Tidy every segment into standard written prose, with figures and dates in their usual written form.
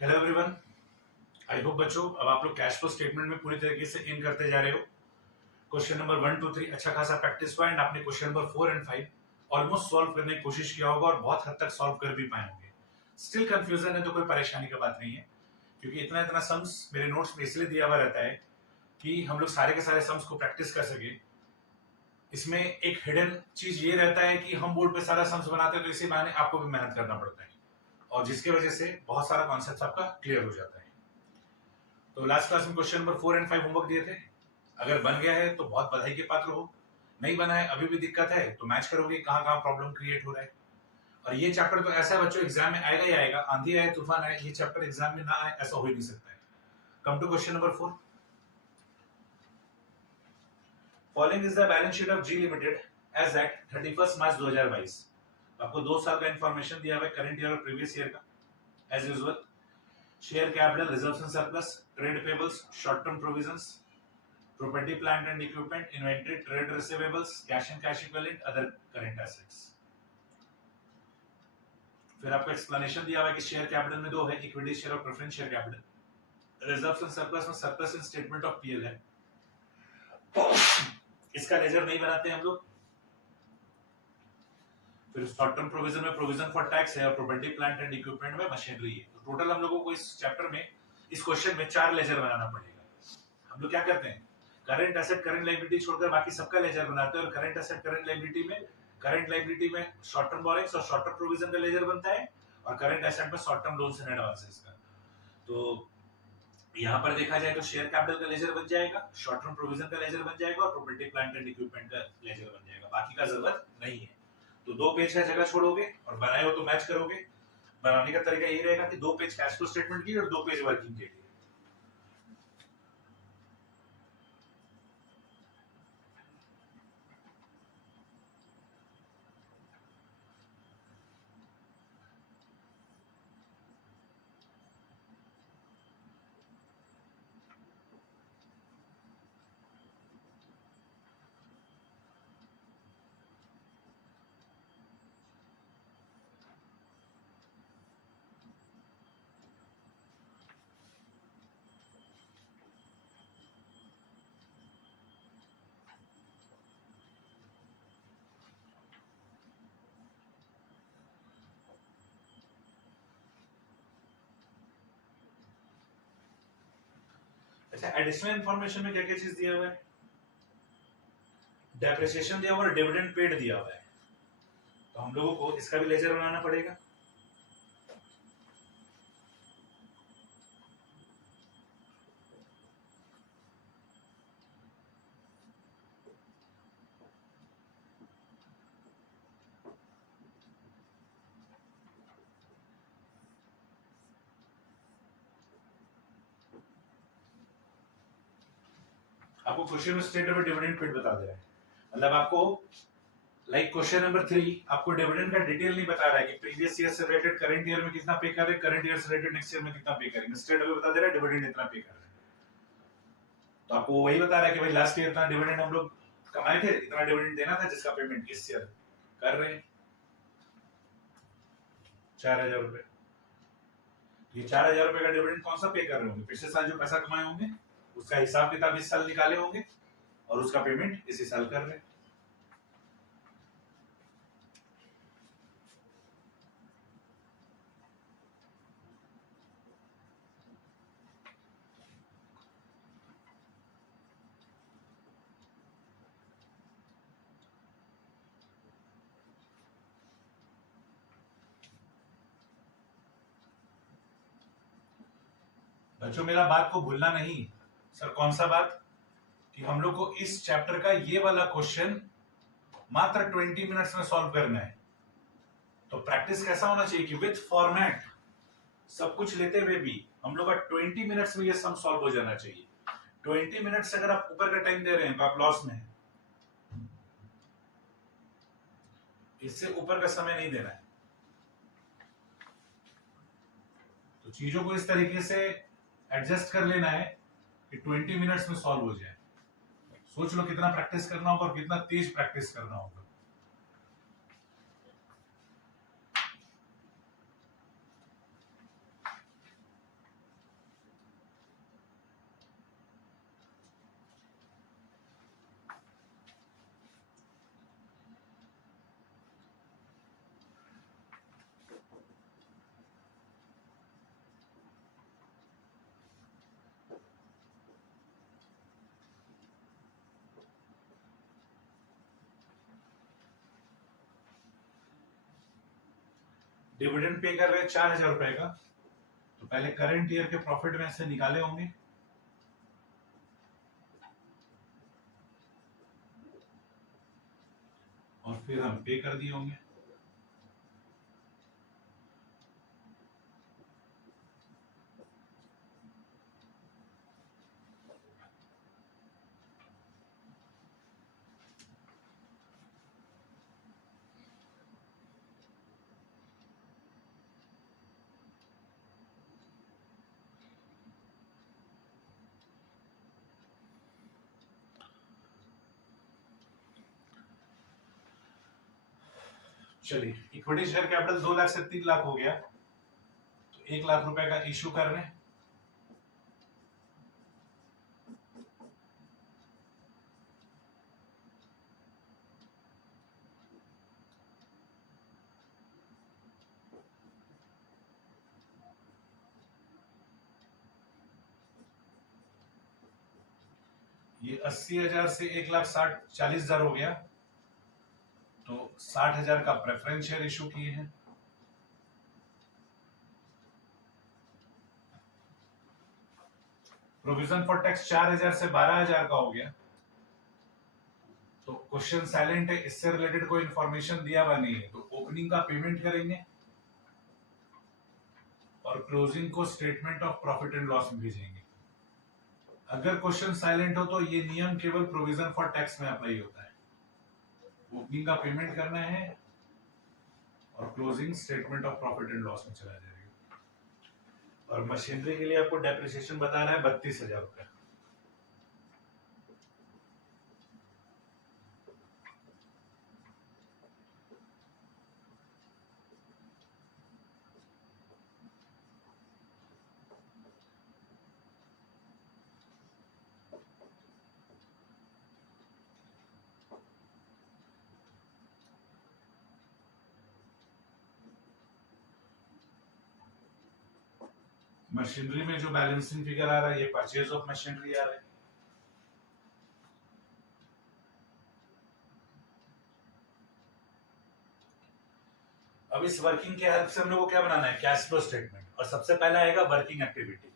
Hello everyone. I hope बच्चों अब आप लोग कैश फ्लो स्टेटमेंट में पूरी तरीके से इन करते जा रहे हो। क्वेश्चन नंबर 1 2 3 अच्छा खासा प्रैक्टिस हुआ एंड आपने क्वेश्चन नंबर 4 एंड 5 ऑलमोस्ट सॉल्व करने की कोशिश किया होगा और बहुत हद तक सॉल्व कर भी पाए होंगे। स्टिल कंफ्यूजन है तो कोई परेशानी की बात नहीं है, क्योंकि इतना इतना सम्स मेरे नोट्स में इसलिए दिया हुआ रहता है कि हम लोग सारे के सारे सम्स को प्रैक्टिस कर सके। इसमें एक हिडन चीज ये रहता है कि हम बोर्ड पे सारा सम्स बनाते हैं तो इसी बहाने आपको भी मेहनत करना पड़ता है और जिसकी वजह से बहुत सारा कॉन्सेप्ट आपका क्लियर हो जाता है। तो लास्ट क्लास में क्वेश्चन नंबर 4 एंड 5 होमवर्क दिए थे। अगर बन गया है तो बहुत बधाई के पात्र हो, नहीं बना है अभी भी दिक्कत है तो मैच करोगे कहाँ कहाँ प्रॉब्लम क्रिएट हो रहा है। और ये चैप्टर तो ऐसा है बच्चों, एग्जाम में आएगा ही आएगा, आंधी आए तूफान आए ये चैप्टर एग्जाम में ना आए ऐसा हो ही नहीं सकता है। Come to question number 4। Following is the balance sheet of G limited as at 31 March 2022। आपको 2 साल का इंफॉर्मेशन दिया हुआ है, करंट ईयर और प्रीवियस ईयर का। As usual share capital, reserves and surplus, trade payables, short term provisions, property plant and equipment, inventory, trade receivables, cash and cash equivalent, other current assets। फिर आपको एक्सप्लेनेशन दिया हुआ है कि शेयर कैपिटल में दो है, इक्विटी शेयर और preference share capital. Reserves and surplus में surplus in statement of PL है, इसका लेजर नहीं बनाते हम लोग। फिर शॉर्ट टर्म प्रोविजन में प्रोविजन फॉर टैक्स है और प्रॉपर्टी प्लांट एंड इक्विपमेंट में मशीनरी है। तो टोटल हम लोगों को इस चैप्टर में इस क्वेश्चन में 4 लेजर बनाना पड़ेगा। हम लोग क्या करते हैं, करंट एसेट करंट लायबिलिटी छोड़कर बाकी सबका लेजर बनाते हैं और करंट एसेट करंट लायबिलिटी में शॉर्ट टर्म बोरिंग्स और शॉर्ट टर्म प्रोविजन का लेजर बनता है और करंट एसेट में short term loans and advances का। तो यहाँ पर देखा जाए तो शेयर कैपिटल का लेजर बन जाएगा, शॉर्ट टर्म प्रोविजन का लेजर बन जाएगा और प्रॉपर्टी प्लांट एंड इक्विपमेंट का लेजर बन जाएगा। बाकी का जरूरत नहीं है। तो 2 पेज का जगह छोड़ोगे और बनाए हो तो मैच करोगे। बनाने का तरीका ये रहेगा कि 2 पेज कैश फ्लो स्टेटमेंट की और 2 पेज वर्किंग के लिए। अच्छा, एडिशनल इंफॉर्मेशन में क्या क्या चीज दिया हुआ है, डेप्रिसिएशन दिया हुआ है, डिविडेंड पेड दिया हुआ है। तो हम लोगों को इसका भी लेजर बनाना पड़ेगा। आपको क्वेश्चन में स्टेट ऑफ डिविडेंड पेड बता दे रहा है, मतलब आपको लाइक क्वेश्चन नंबर 3 आपको डिविडेंड का डिटेल नहीं बता रहा है कि प्रीवियस ईयर से रिलेटेड करंट ईयर में कितना पे कर रहे हैं, करंट ईयर से रिलेटेड नेक्स्ट ईयर में कितना पे करेंगे। स्टेट ऑफ बता दे रहा है डिविडेंड इतना पे कर रहे हैं। तो आपको वही बता रहा है कि भाई लास्ट ईयर इतना डिविडेंड हम लोग कमाए थे, इतना डिविडेंड देना था, जिसका पेमेंट इस ईयर कर रहे हैं 4000 रुपए। ये 4000 रुपए का डिविडेंड कौन सा पे कर रहे होंगे, पिछले साल जो पैसा कमाए होंगे उसका हिसाब किताब इस साल निकाले होंगे और उसका पेमेंट इसी साल कर रहे हैं। बच्चों मेरा बात को भूलना नहीं। सर कौन सा बात, कि हम लोग को इस चैप्टर का ये वाला क्वेश्चन मात्र 20 मिनट्स में सॉल्व करना है। तो प्रैक्टिस कैसा होना चाहिए कि विथ फॉर्मेट सब कुछ लेते हुए भी हम लोग का 20 मिनट्स में ये सम सॉल्व हो जाना चाहिए। 20 मिनट्स अगर आप ऊपर का टाइम दे रहे हैं तो आप लॉस में हैं। इससे ऊपर का समय नहीं देना है। तो चीजों को इस तरीके से एडजस्ट कर लेना है कि 20 मिनट्स में सॉल्व हो जाए। सोच लो कितना प्रैक्टिस करना होगा और कितना तेज प्रैक्टिस करना होगा। डिविडेंड पे कर रहे हैं 4,000 रुपए का, तो पहले करंट ईयर के प्रॉफिट में से निकाले होंगे, और फिर हम पे कर दिए होंगे। चलिए, इक्विटी शेयर कैपिटल 2 लाख से 3 लाख हो गया, तो 1 लाख रुपए का इश्यू कर रहे हैं। ये 80,000 से 1,40,000 हो गया, तो 60,000 का प्रेफरेंस शेयर इशू किए हैं। प्रोविजन फॉर टैक्स 4,000 से 12,000 का हो गया, तो क्वेश्चन साइलेंट है, इससे रिलेटेड कोई इंफॉर्मेशन दिया हुआ नहीं है, तो ओपनिंग का पेमेंट करेंगे और क्लोजिंग को statement of profit and loss में भेजेंगे। अगर क्वेश्चन साइलेंट हो तो ये नियम केवल प्रोविजन फॉर टैक्स में अप्लाई होता है। ओपनिंग का पेमेंट करना है और closing statement of profit and loss में चला जाएगा। और मशीनरी के लिए आपको डेप्रिसिएशन बता रहा है 32,000 रुपए। मशीनरी में जो बैलेंसिंग फिगर आ रहा है, ये परचेज ऑफ मशीनरी आ रहा है। अब इस वर्किंग के हेल्प से हम लोग को क्या बनाना है, कैश फ्लो स्टेटमेंट, और सबसे पहला आएगा वर्किंग एक्टिविटी,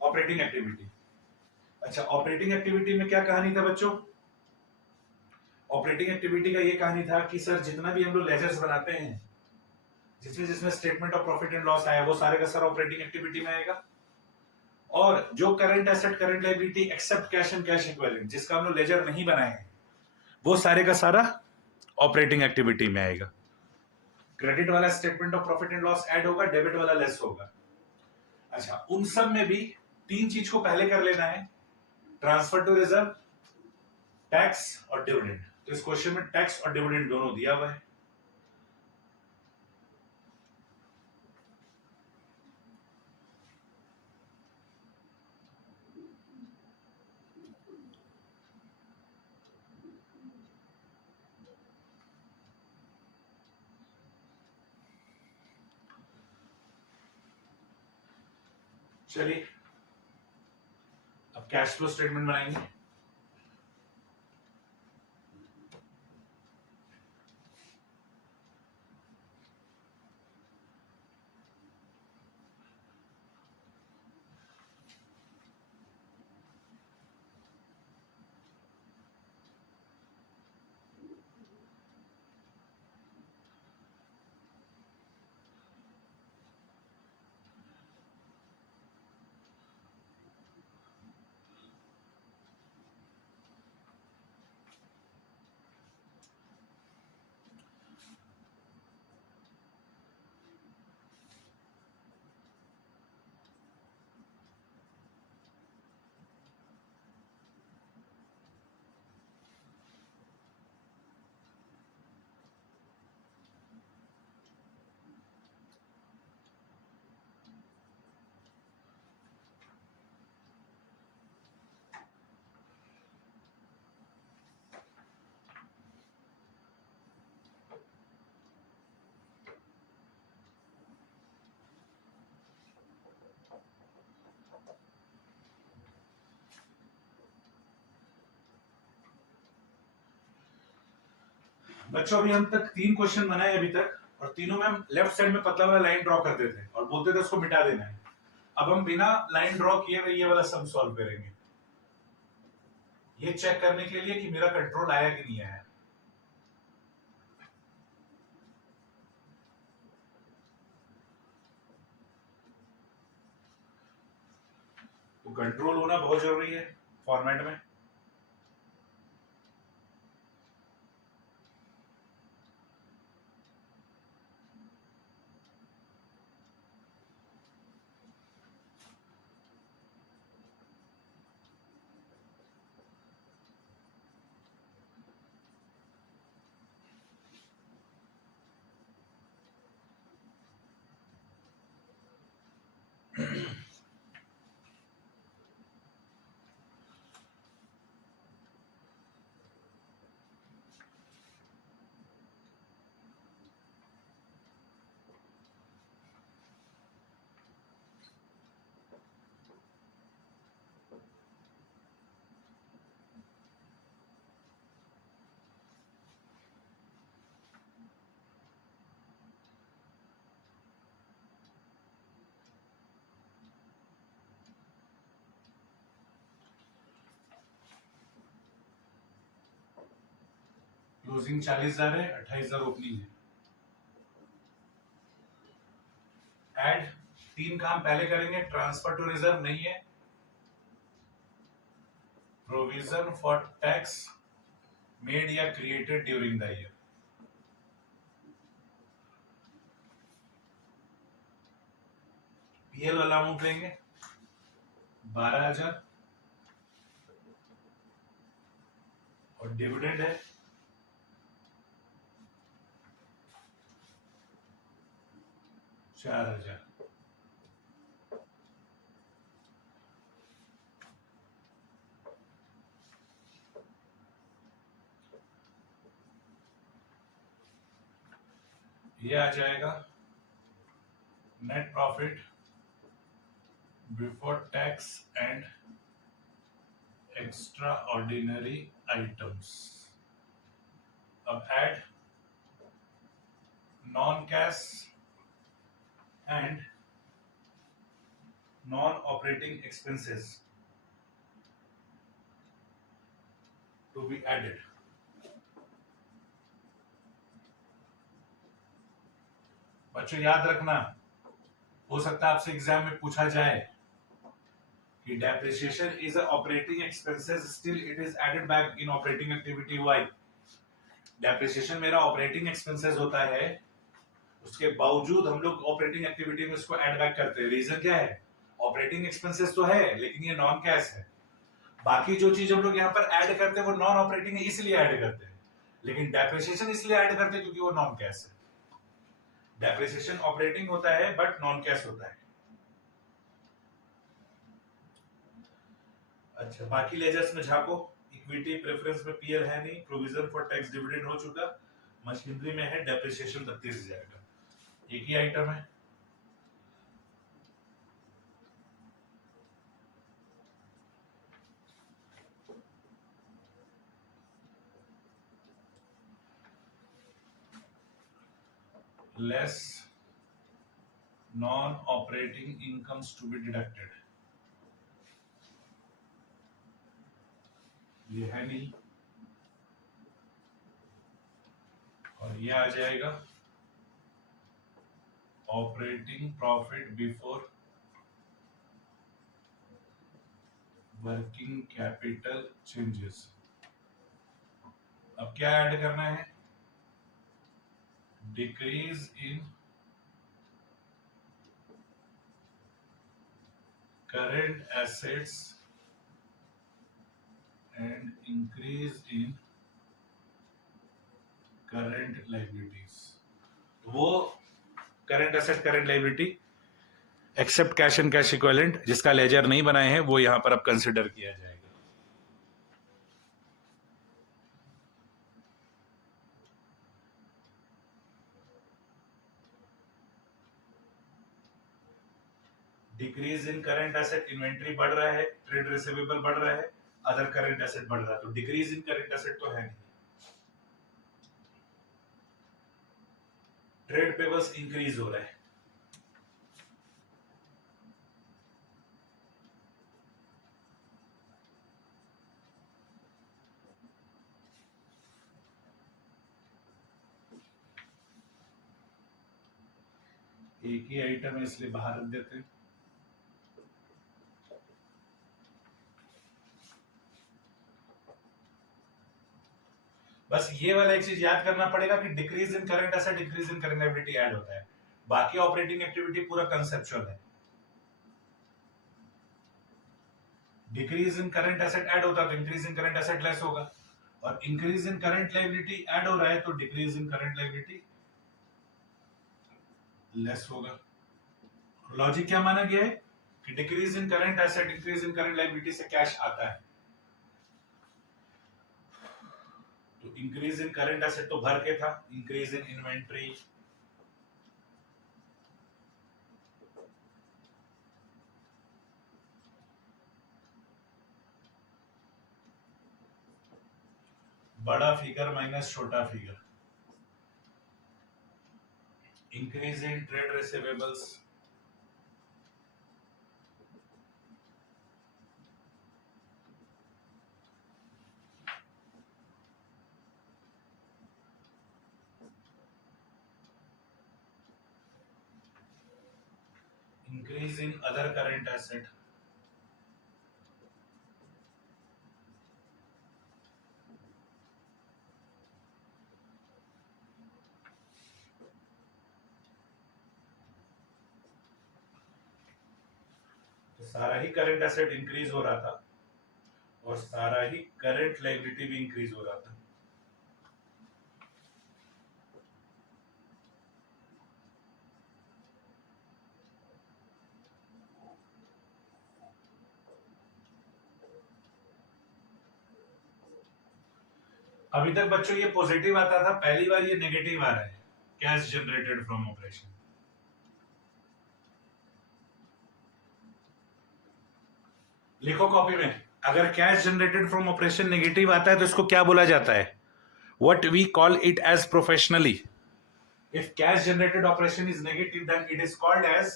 ऑपरेटिंग एक्टिविटी। अच्छा, ऑपरेटिंग एक्टिविटी में क्या कहानी था बच्चों? ऑपरेटिंग एक्टिविटी का ये कहानी था कि सर जितना भी हम लोग लेजर्स बनाते हैं, जिसमें जिसमें statement of profit and loss आया, वो सारे का सारा ऑपरेटिंग एक्टिविटी में आएगा। और जो current asset, current liability except cash and cash equivalent, जिसका हम लोग लेजर नहीं बनाए हैं, वो सारे का सारा ऑपरेटिंग एक्टिविटी में आएगा। क्रेडिट वाला statement of profit and loss add होगा, डेबिट वाला लेस होगा। अच्छा, उन सब में भी 3 चीज को पहले कर लेना है, ट्रांसफर टू रिजर्व, टैक्स और डिविडेंड। तो इस क्वेश्चन में टैक्स और डिविडेंड दोनों दिया हुआ है। चलिए, अब कैश फ्लो स्टेटमेंट बनाएंगे। बच्चों, अभी हम तक 3 क्वेश्चन बनाए अभी तक, और तीनों में हम लेफ्ट साइड में पतला वाला लाइन ड्रॉ करते थे और बोलते थे उसको मिटा देना है। अब हम बिना लाइन ड्रॉ किए हुए ये वाला सम सॉल्व करेंगे, ये चेक करने के लिए कि मेरा कंट्रोल आया कि नहीं आया। तो कंट्रोल होना बहुत जरूरी है फॉर्मेट में। क्लोजिंग 40,000 है, 28,000 ओपनिंग है। ऐड 3 काम पहले करेंगे, ट्रांसफर टू रिजर्व नहीं है, प्रोविजन फॉर टैक्स मेड या created during the year. PL वाला अमाउंट लेंगे 12,000 और डिविडेंड है 4,000। ये आ जाएगा net profit before tax and extra ordinary items. अब add non cash and non operating expenses to be added. बच्चों याद रखना, हो सकता है आपसे एग्जाम में पूछा जाए कि depreciation is a operating expenses, still it is added back in operating activity. Why? Depreciation मेरा ऑपरेटिंग एक्सपेंसेस होता है, उसके बावजूद हम लोग ऑपरेटिंग एक्टिविटी में इसको ऐड बैक करते हैं। रीजन क्या है? ऑपरेटिंग एक्सपेंसेस तो है लेकिन ये नॉन कैश है। बाकी जो चीज हम लोग यहाँ पर ऐड करते हैं वो नॉन ऑपरेटिंग है, इसलिए ऐड करते हैं, लेकिन डेप्रिसिएशन इसलिए ऐड करते हैं क्योंकि वो नॉन कैश है। डेप्रिसिएशन ऑपरेटिंग होता है बट नॉन कैश होता है। अच्छा, बाकी लेजर्स में झाको। इक्विटी प्रेफरेंस में पीएल है नहीं, प्रोविजन फॉर टैक्स डिविडेंड हो चुका, मशीनरी में है डेप्रिसिएशन 32,000 का, एक ही आइटम है। Less non operating incomes to be deducted, ये है नहीं, और ये आ जाएगा operating profit before working capital changes. अब क्या ऐड करना है? Decrease in current assets and increase in current liabilities. वो current asset current liability except cash and cash equivalent जिसका लेजर नहीं बनाए हैं वो यहां पर अब कंसिडर किया जाएगा। Decrease in current asset, inventory बढ़ रहा है, ट्रेड रिसीवेबल बढ़ रहा है, अदर करंट एसेट बढ़ रहा है, तो डिक्रीज इन करंट एसेट तो है नहीं। ट्रेड पेबल्स इंक्रीज हो रहा है। एक ही आइटम है इसलिए बाहर रख देते हैं। बस ये वाला एक चीज याद करना पड़ेगा कि decrease in current asset increase in current liability add होता है, बाकी ऑपरेटिंग एक्टिविटी पूरा कंसेप्चुअल है। Decrease in current asset add होता है तो increase in current asset less होगा, और increase in current liability add हो रहा है तो decrease in current liability less होगा। लॉजिक क्या माना गया है कि decrease in current asset increase in current liability से कैश आता है, तो इंक्रीज इन करंट एसेट तो भर के था, इंक्रीज इन इन्वेंट्री बड़ा फिगर माइनस छोटा figure, increase in trade receivables increase in other current asset तो सारा ही करंट एसेट इंक्रीज हो रहा था और सारा ही करंट लायबिलिटी भी इंक्रीज हो रहा था। अभी तक बच्चों ये पॉजिटिव आता था, पहली बार ये नेगेटिव आ रहा है, कैश जनरेटेड फ्रॉम ऑपरेशन। लिखो कॉपी में, अगर cash generated from operation negative आता है तो इसको क्या बोला जाता है, what we call it as professionally. If cash generated operation is negative then it is called as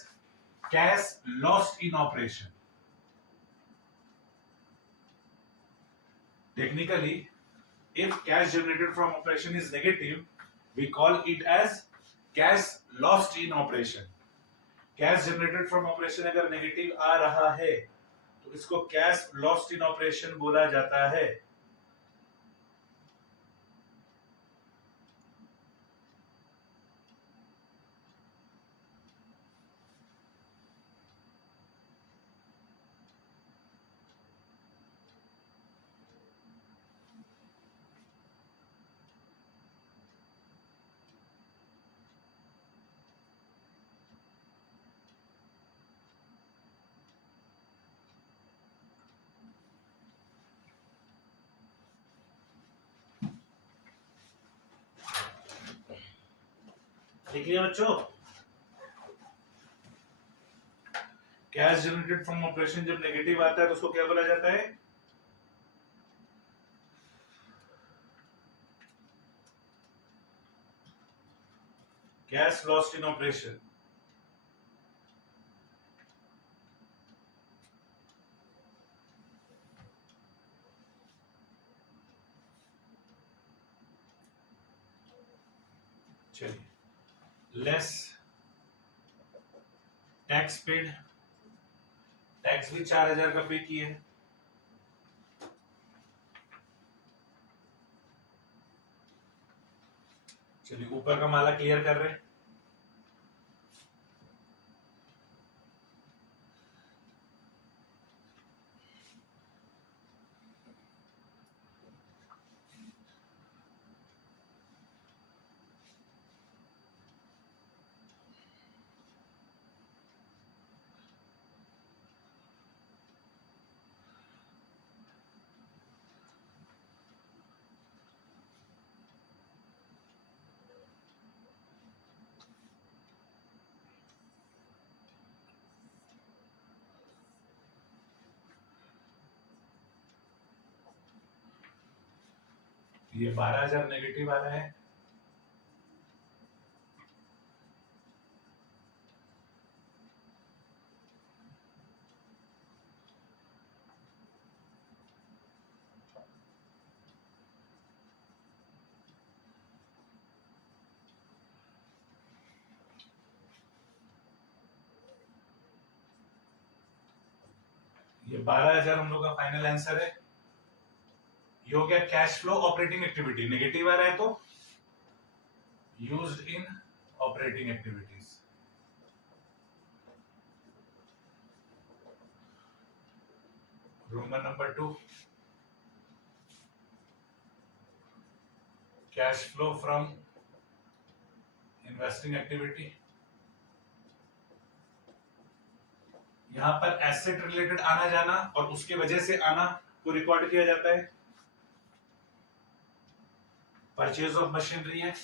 cash lost in operation. Technically if cash generated from operation is negative, we call it as cash lost in operation. Cash generated from operation अगर negative आ रहा है तो इसको cash lost in operation बोला जाता है। देखिए बच्चों, कैश जनरेटेड फ्रॉम ऑपरेशन जब नेगेटिव आता है तो उसको क्या बोला जाता है, कैश लॉस्ट इन ऑपरेशन। चलिए, लेस टैक्स पेड, टैक्स भी 4000 का पे किए। चलिए ऊपर का माला क्लियर कर रहे हैं। ये 12000 नेगेटिव आ रहा है, ये 12,000 हम लोग का फाइनल आंसर है। ये हो गया cash flow operating activity. Negative आ रहा है तो used in operating activities. Roman number 2, cash flow from investing activity. यहां पर एसेट रिलेटेड आना जाना और उसके वजह से आना को रिकॉर्ड किया जाता है। परचेज ऑफ मशीनरी है,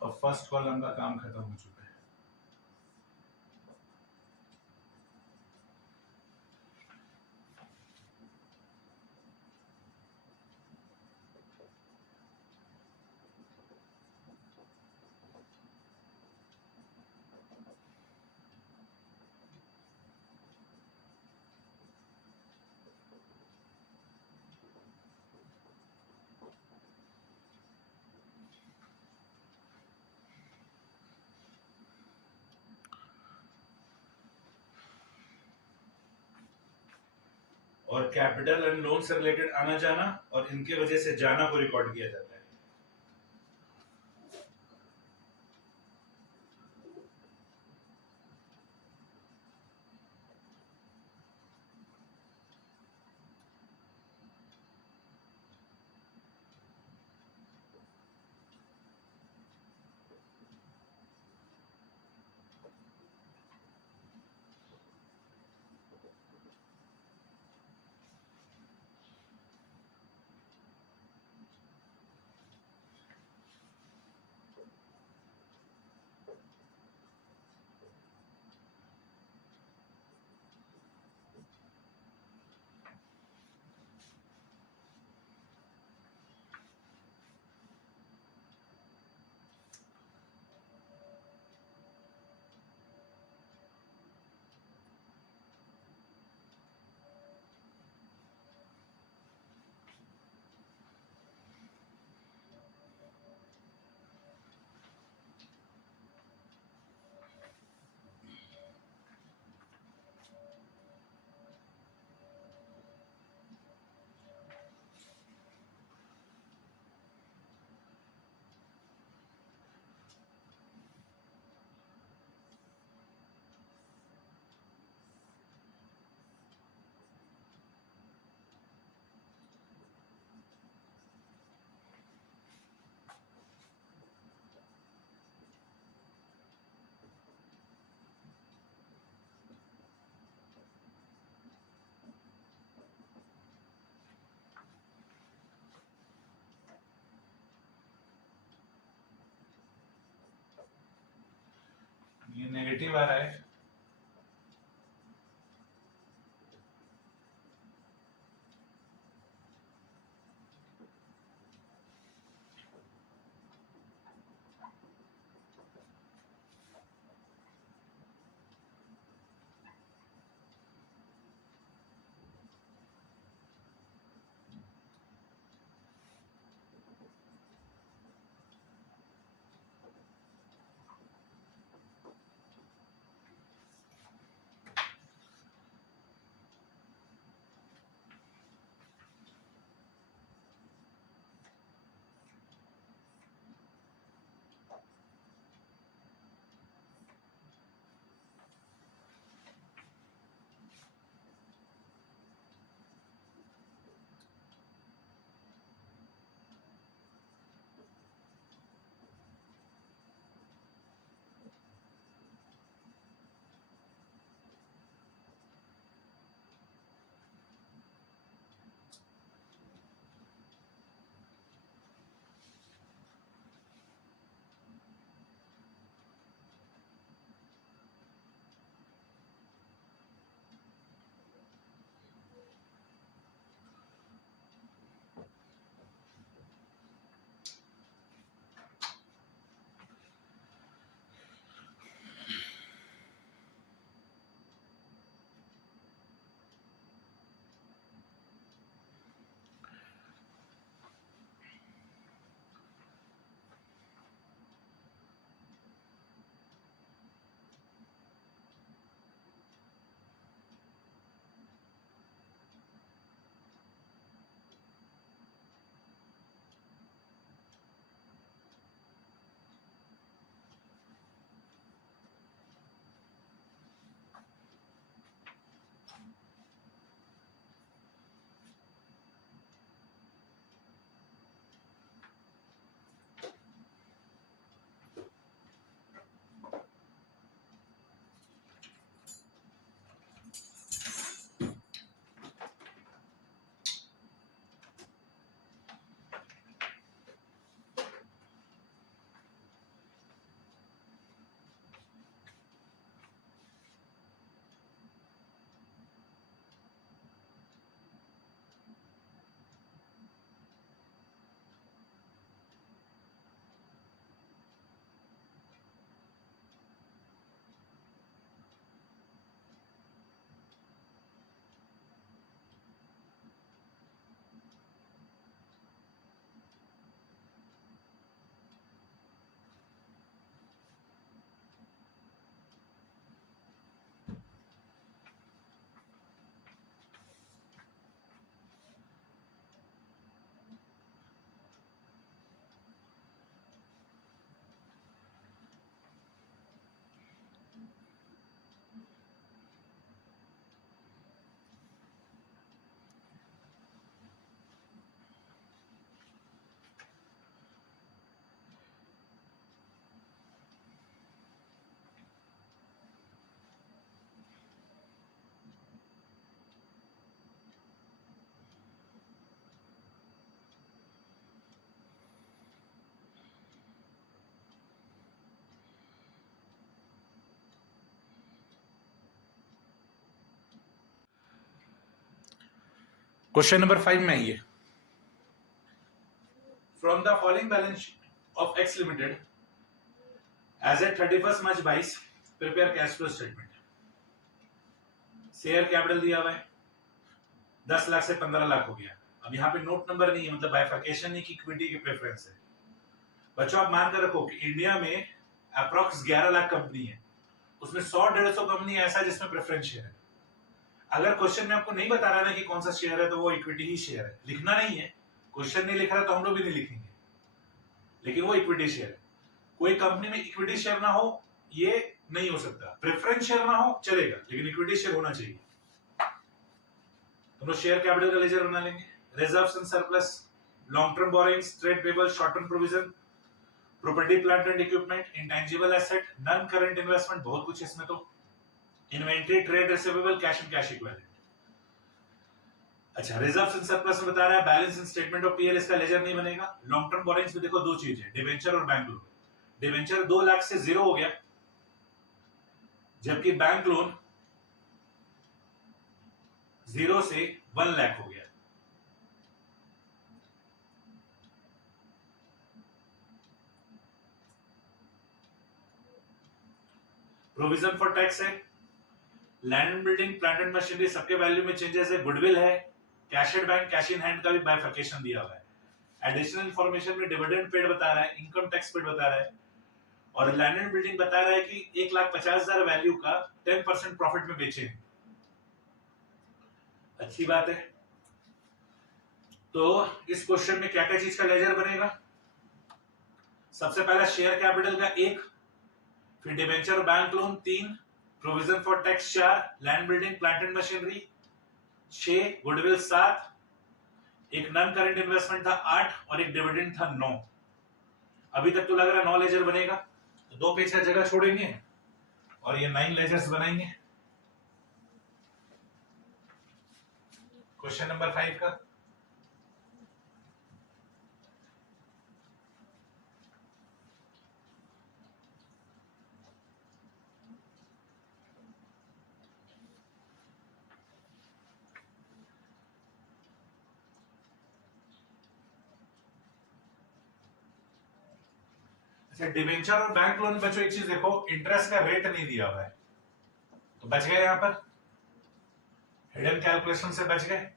और फर्स्ट कॉलम का काम खत्म हो चुका है। और कैपिटल एंड लोन से रिलेटेड आना जाना और इनके वजह से जाना को रिकॉर्ड किया जाता है। ये नेगेटिव आ रहा है, क्वेश्चन नंबर 5 में आइए। From the following balance sheet of X limited as at 31 March 22 prepare cash flow statement. Share capital दिया हुआ है 10 लाख से 15 लाख हो गया। अब यहाँ पे नोट नंबर नहीं है, मतलब बाइफर्केशन नहीं कि इक्विटी की प्रेफरेंस है। बच्चों आप मान कर रखो कि इंडिया में अप्रॉक्स 11 लाख कंपनी है, उसमें 100-150 कंपनी ऐसा जिसमें प्रेफरेंस शेयर है। अगर क्वेश्चन में आपको नहीं बता रहा ना कि कौन सा शेयर है तो वो इक्विटी ही शेयर है, लिखना नहीं है। क्वेश्चन नहीं लिख रहा तो हम लोग भी नहीं लिखेंगे, लेकिन वो इक्विटी शेयर है। कोई कंपनी में इक्विटी शेयर ना हो ये नहीं हो सकता, प्रेफरेंस शेयर ना हो चलेगा, लेकिन इक्विटी शेयर होना चाहिए। हम लोग शेयर कैपिटल का लेजर बना लेंगे। Reserves and surplus, long term borrowings, trade payable, short term provision, property plant and equipment, intangible asset, non current investment, बहुत कुछ इसमें तो, inventory, trade receivable, cash and cash equivalent. अच्छा, रिजर्व्स एंड सरप्लस में बता रहा है बैलेंस इन स्टेटमेंट ऑफ पीएल इसका लेजर नहीं बनेगा। लॉन्ग टर्म बोरोइंग्स में देखो दो चीज है, डिवेंचर और बैंक लोन। डिवेंचर 2 लाख से 0 हो गया, जबकि बैंक लोन 0 से 1 लाख हो गया। प्रोविजन फॉर टैक्स है, land and building, plant and machinery सबके वैल्यू में चेंजेस है, गुडविल है, cash at bank, cash in hand का भी बाइफर्केशन दिया हुआ है। एडिशनल इंफॉर्मेशन में डिविडेंड पेड बता रहा है, इनकम टैक्स पेड बता रहा है, और लैंड एंड बिल्डिंग बता रहा है कि 1,50,000 वैल्यू का 10% प्रॉफिट में बेचे। अच्छी बात है। तो इस क्वेश्चन में क्या क्या चीज का लेजर बनेगा? सबसे पहला शेयर कैपिटल का 1, फिर डिवेंचर और bank loan 3, provision for tax 4, land building plant and machinery 6, गुडविल 7, एक नॉन करंट इन्वेस्टमेंट था 8 और एक डिविडेंड था 9। अभी तक तो लग रहा है 9 लेजर बनेगा, तो 2 पेज का जगह छोड़ेंगे और ये 9 लेजर्स बनाएंगे। क्वेश्चन नंबर 5 का डिवेंचर और बैंक लोन बच्चों एक चीज देखो, इंटरेस्ट का रेट नहीं दिया हुआ है, तो बच गए यहां पर, हिडन कैलकुलेशन से बच गए।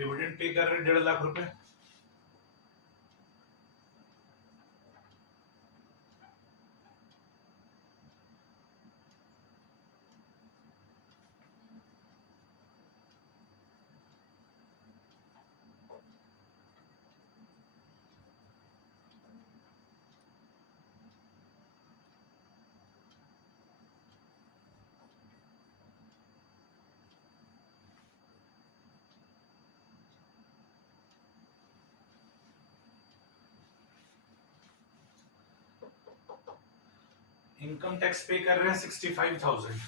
डिविडेंड पे कर रहे हैं 1.5 लाख रुपए। इनकम टैक्स पे कर रहे हैं 65,000,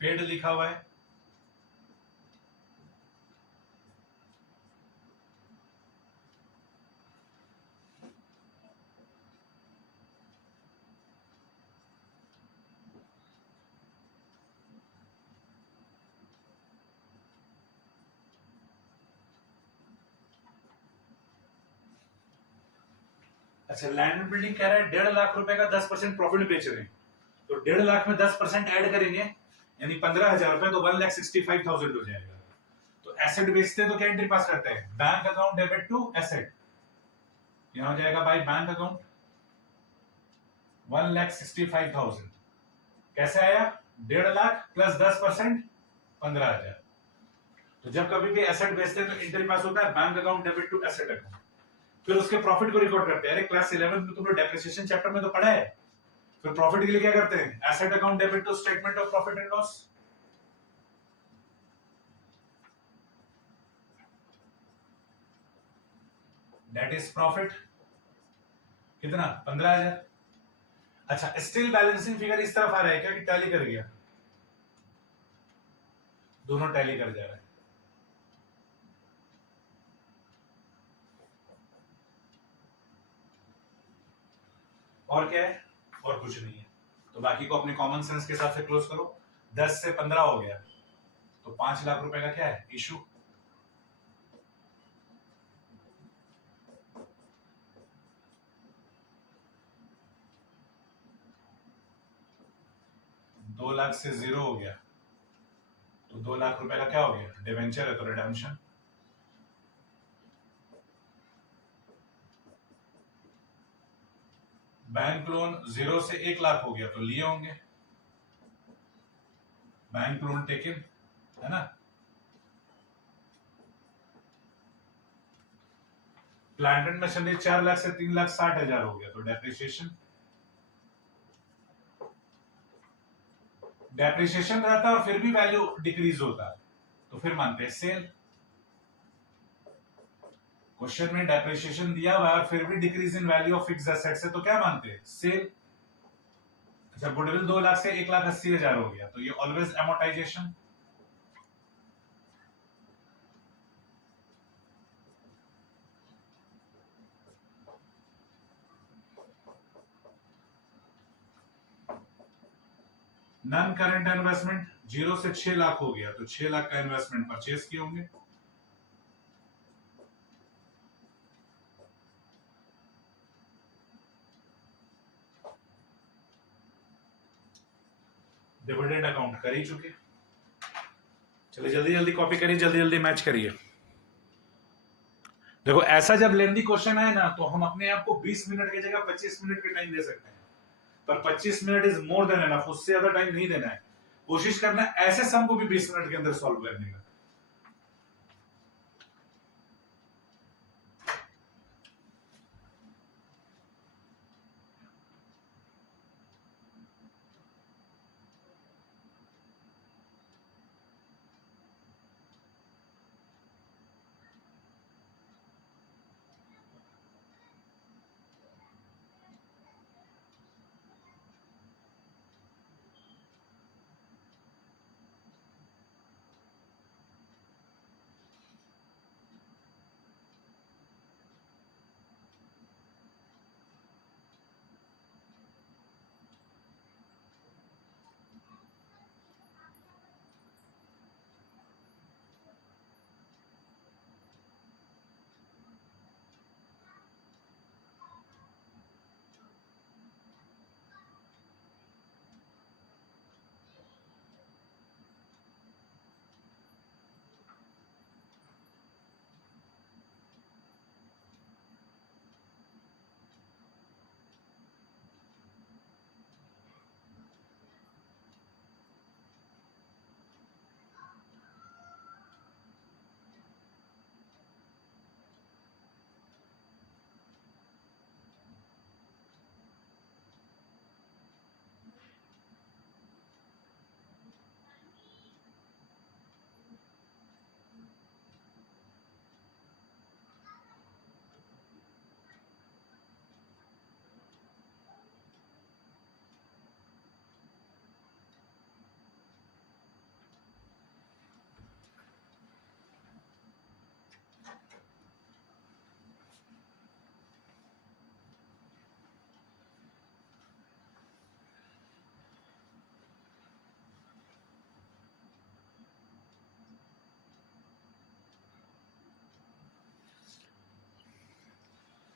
पेड लिखा हुआ है। अच्छा, लैंड एंड बिल्डिंग कह रहा है 1.5 लाख रुपए का 10% प्रॉफिट बेच रहे हैं, तो 1.5 लाख में 10% ऐड करेंगे यानी 15,000 रुपए, तो 1,65,000 हो जाएगा। तो एसेट बेचते हैं तो क्या एंट्री पास करते हैं, bank account debit to asset, यहां हो जाएगा बाय बैंक अकाउंट 1,65,000। कैसे आया, 1.5 लाख प्लस 10% 15,000। तो जब कभी भी एसेट बेचते हैं तो एंट्री पास होता है bank account debit to asset account, फिर उसके प्रॉफिट को रिकॉर्ड करते हैं। अरे क्लास 11 में तुमने डेप्रिसिएशन चैप्टर में तो पढ़ा है। फिर प्रॉफिट के लिए क्या करते हैं, asset account debit to statement of profit and loss, that is profit, कितना 15,000। अच्छा, स्टिल बैलेंसिंग फिगर इस तरफ आ रहा है क्या कि टैली कर गया, दोनों टैली कर जा रहा है। और क्या है, और कुछ नहीं है, तो बाकी को अपने कॉमन सेंस के हिसाब से क्लोज करो। 10 से 15 हो गया, तो 5 लाख रुपए का क्या है, इशू। दो लाख से 0 हो गया, तो 2 लाख रुपए का क्या हो गया, डिवेंचर है तो रिडेम्पशन। बैंक लोन 0 से 1 लाख हो गया तो लिए होंगे, बैंक लोन टेकन, है ना। प्लांट एंड मशीनरी 4 लाख से 3,60,000 हो गया तो डेप्रिसिएशन। डेप्रिसिएशन रहता और फिर भी वैल्यू डिक्रीज होता तो फिर मानते हैं सेल। क्वेश्चन में डेप्रिसिएशन दिया हुआ और फिर भी decrease in value of fixed assets है तो क्या मानते हैं, सेल। अच्छा, गुडविल 2 लाख से 1,80,000 हो गया तो ये always amortisation. Non current investment 0 से 6 लाख हो गया तो 6 लाख का इन्वेस्टमेंट परचेज किए होंगे। डिविडेंड अकाउंट कर ही चुके। चलिए जल्दी जल्दी कॉपी करिए, जल्दी जल्दी मैच करिए। देखो ऐसा जब लेंदी क्वेश्चन आए ना तो हम अपने आप को 20 मिनट की जगह 25 मिनट का टाइम दे सकते हैं, पर 25 minute is more than enough, उससे ज्यादा टाइम नहीं देना है। कोशिश करना ऐसे सम को भी 20 मिनट के अंदर सॉल्व करने का।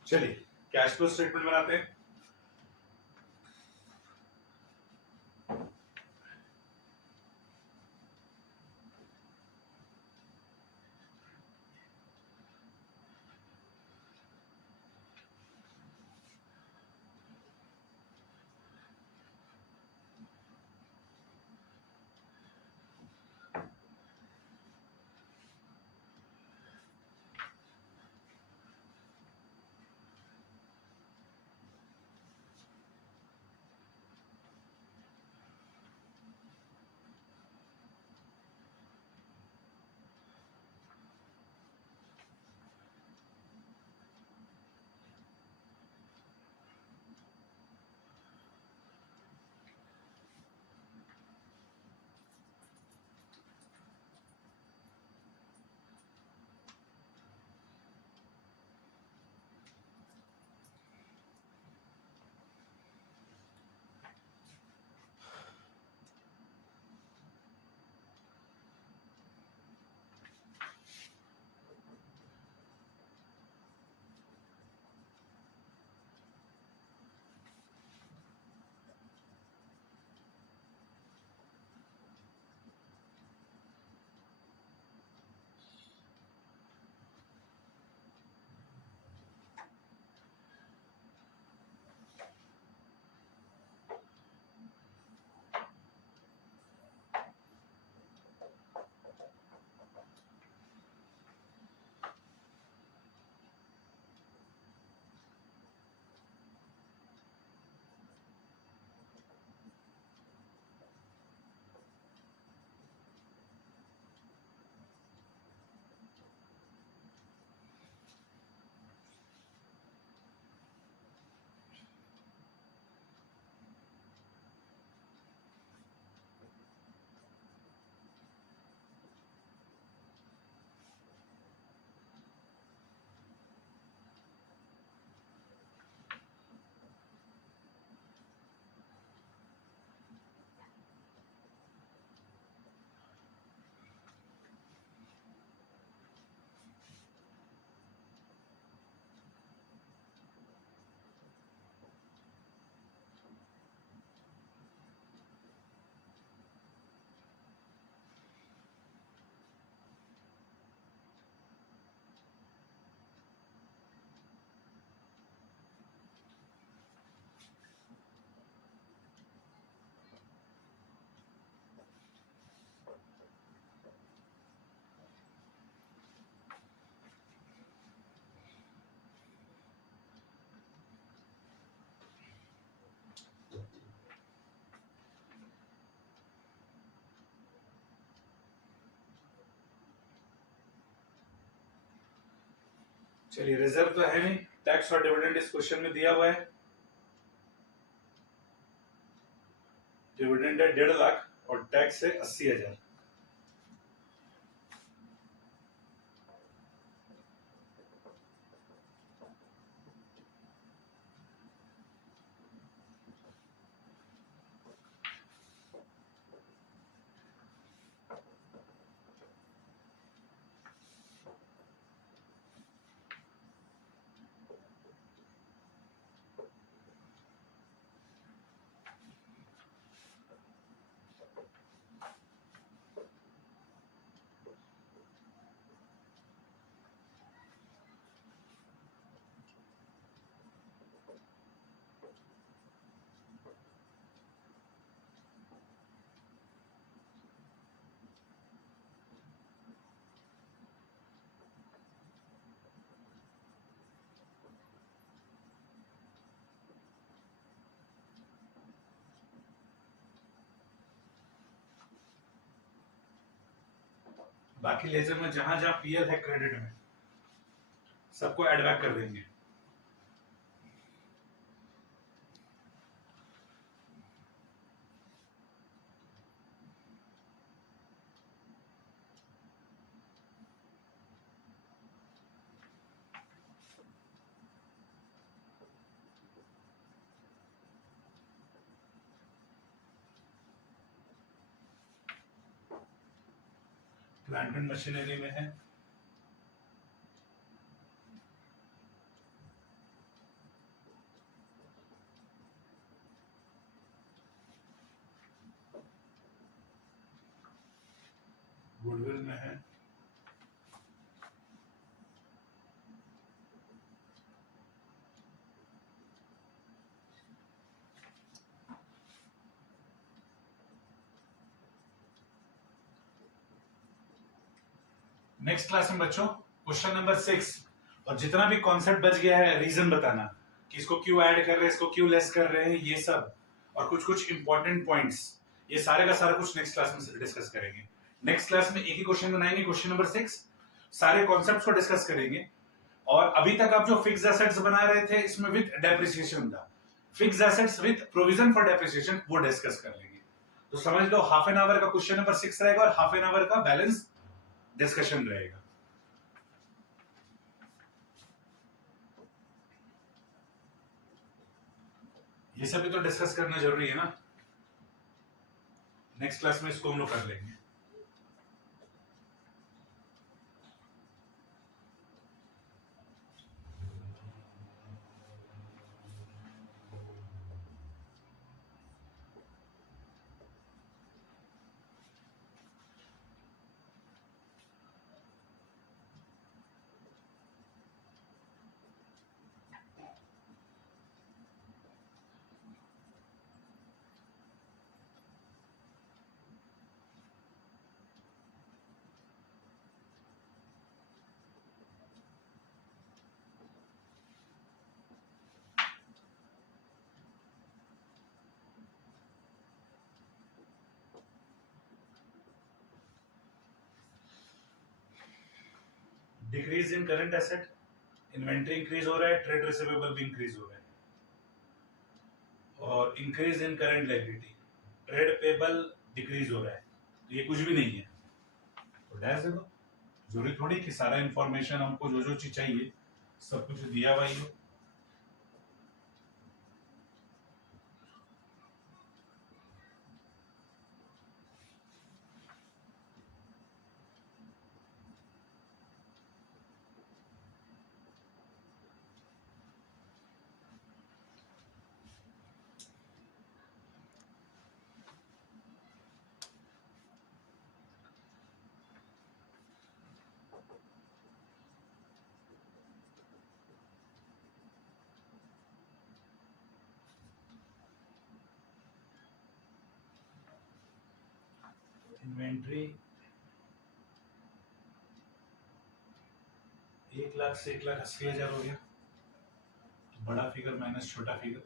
चलिए कैश फ्लो स्टेटमेंट बनाते हैं। चलिए रिजर्व तो है नहीं, टैक्स और डिविडेंड इस क्वेश्चन में दिया हुआ है। डिविडेंड है 1.5 लाख और टैक्स है 80,000। बाकी लेजर में जहां जहां पीएल है क्रेडिट में सबको एड बैक कर देंगे। प्लांट एंड मशीनरी में है में है। नेक्स्ट क्लास में बच्चों क्वेश्चन नंबर 6, और जितना भी कॉन्सेप्ट बच गया है रीजन बताना कि इसको क्यों ऐड कर रहे हैं, इसको क्यों लेस कर रहे हैं, ये सब, और कुछ कुछ इंपॉर्टेंट पॉइंट्स, ये सारे का सारा कुछ नेक्स्ट क्लास में डिस्कस करेंगे। नेक्स्ट क्लास में एक ही क्वेश्चन बनाएंगे, क्वेश्चन नंबर 6, सारे कॉन्सेप्ट्स को डिस्कस करेंगे। और अभी तक आप जो फिक्स्ड एसेट्स बना रहे थे इसमें विद डेप्रिसिएशन था, fixed assets with provision for depreciation वो डिस्कस कर लेंगे। तो समझ लो हाफ एन आवर का क्वेश्चन नंबर 6 रहेगा और हाफ एन आवर का बैलेंस डिस्कशन रहेगा। ये सब भी तो डिस्कस करना जरूरी है ना, नेक्स्ट क्लास में इसको हम लोग कर लेंगे। Decrease in current asset, inventory increase हो रहा है, ट्रेड रिसीवेबल भी इंक्रीज हो रहा है, और increase in current liability, trade payable decrease हो रहा है, तो ये कुछ भी नहीं है, तो डैश दे दो। जरूरी थोड़ी कि सारा इंफॉर्मेशन हमको जो जो चीज चाहिए सब कुछ दिया हुआ ही हो। इन्वेंट्री 1,00,000 से 1,80,000 हो गया, बड़ा फिगर माइनस छोटा फिगर,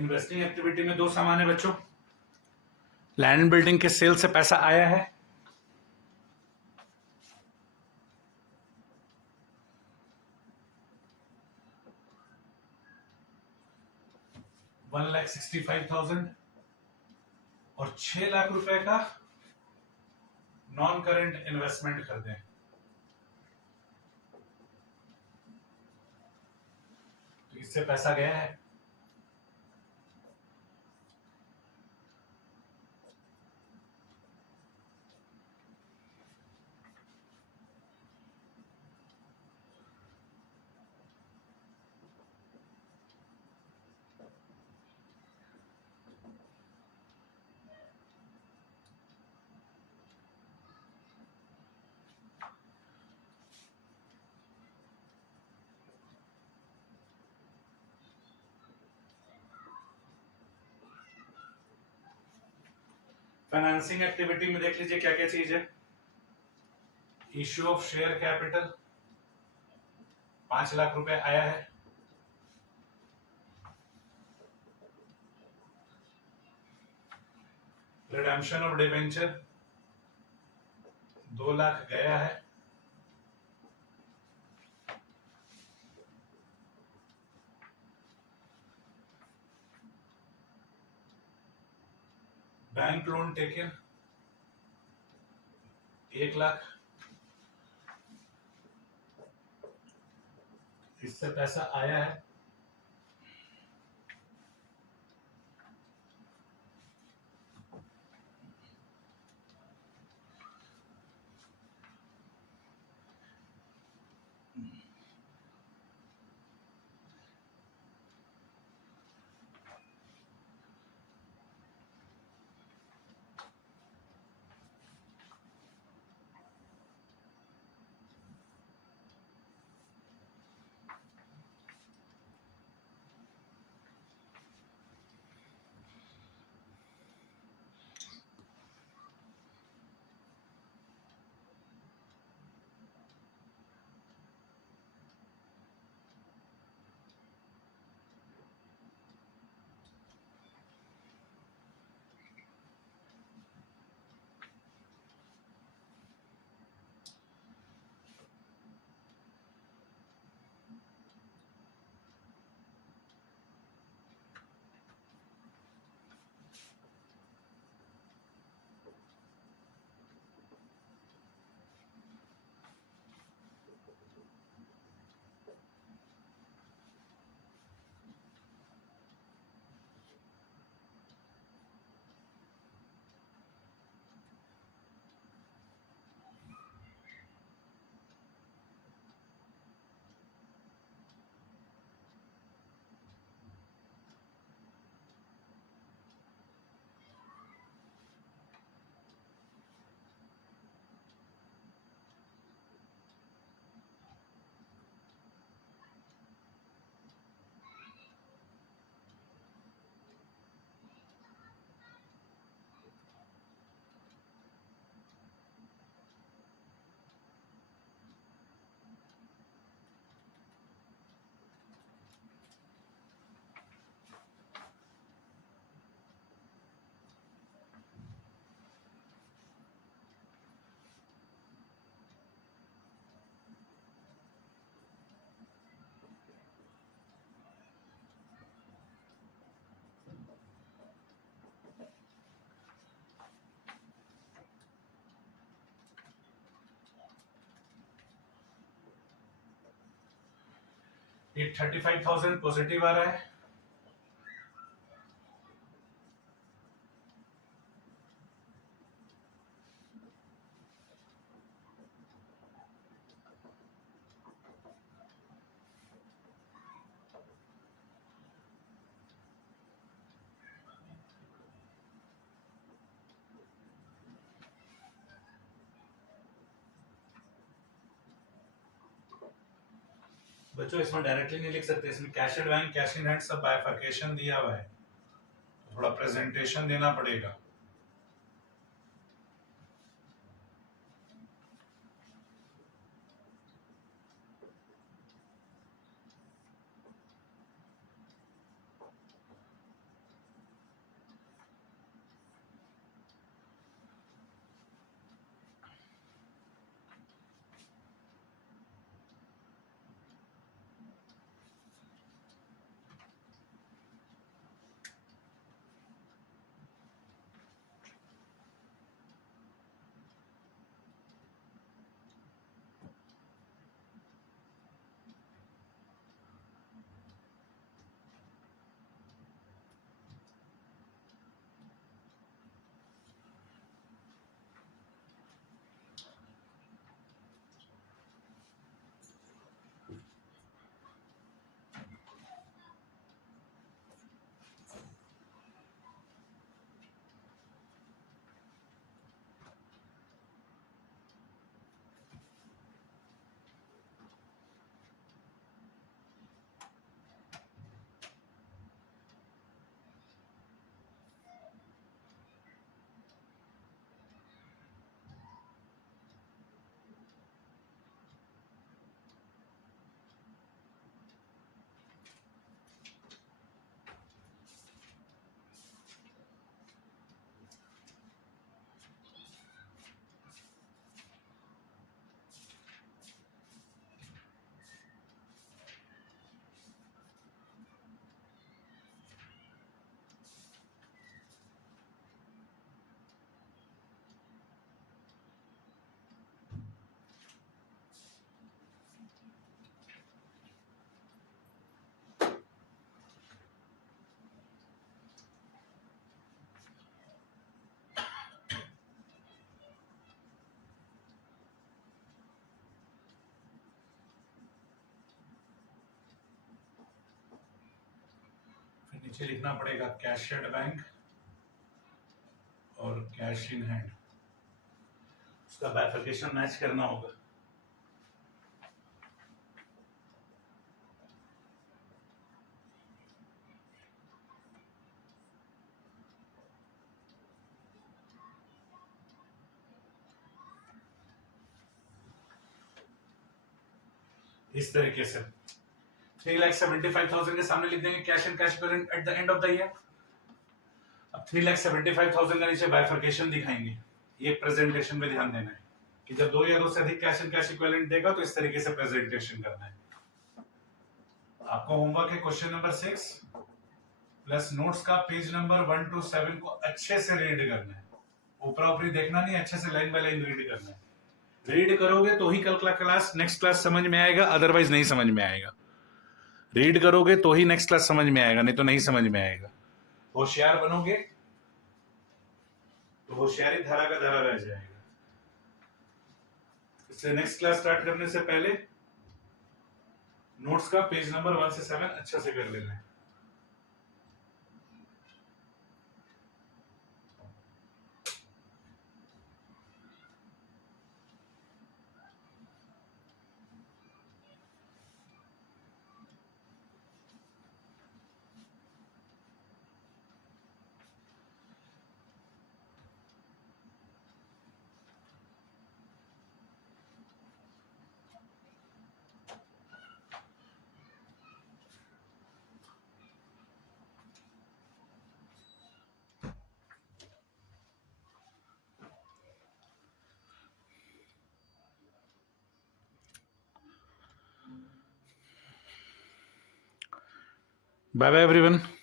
इन्वेस्टिंग एक्टिविटी में दो सामान है बच्चों, लैंड एंड बिल्डिंग के सेल से पैसा आया है, $1,65,000 और 6 लाख रुपए का नॉन करेंट इन्वेस्टमेंट कर दें, तो इससे पैसा गया है। फाइनेंसिंग एक्टिविटी में देख लीजिए क्या क्या चीज है। इश्यू ऑफ शेयर कैपिटल 5 लाख रुपए आया है, रिडेम्पशन ऑफ डिवेंचर 2 लाख गया है, बैंक लोन टेकन 1 लाख, इससे पैसा आया है। ये 35,000 पॉजिटिव आ रहा है, बच्चों इसमें डायरेक्टली नहीं लिख सकते, इसमें cash at bank, cash in hand सब बाइफरकेशन दिया हुआ है, थोड़ा प्रेजेंटेशन देना पड़ेगा। नीचे लिखना पड़ेगा कैश एट बैंक और कैश इन हैंड, उसका बाइफरकेशन मैच करना होगा। इस तरीके से 3,75,000 के सामने लिख देंगे cash and cash equivalent at the end of the year. अब 3,75,000 का नीचे बाइफरकेशन दिखाएंगे। ये प्रेजेंटेशन में ध्यान देना है कि जब 2 या 2 से अधिक कैश एंड कैश इक्विवेलेंट देगा तो इस तरीके से प्रेजेंटेशन करना है। आपको होमवर्क है क्वेश्चन नंबर 6 प्लस नोट्स का पेज नंबर 1 to 7 को अच्छे से रीड करना है, ऊपरा ऊपरी देखना नहीं, अच्छे से लाइन बाय लाइन रीड करना है। रीड करोगे तो ही कल क्लास नेक्स्ट क्लास समझ में आएगा, अदरवाइज नहीं समझ में आएगा। रीड करोगे तो ही नेक्स्ट क्लास समझ में आएगा, नहीं तो नहीं समझ में आएगा। होशियार बनोगे तो होशियारी धारा का धारा रह जाएगा। इसलिए नेक्स्ट क्लास स्टार्ट करने से पहले नोट्स का पेज नंबर 1 से 7 अच्छे से कर लेना है। Bye bye everyone.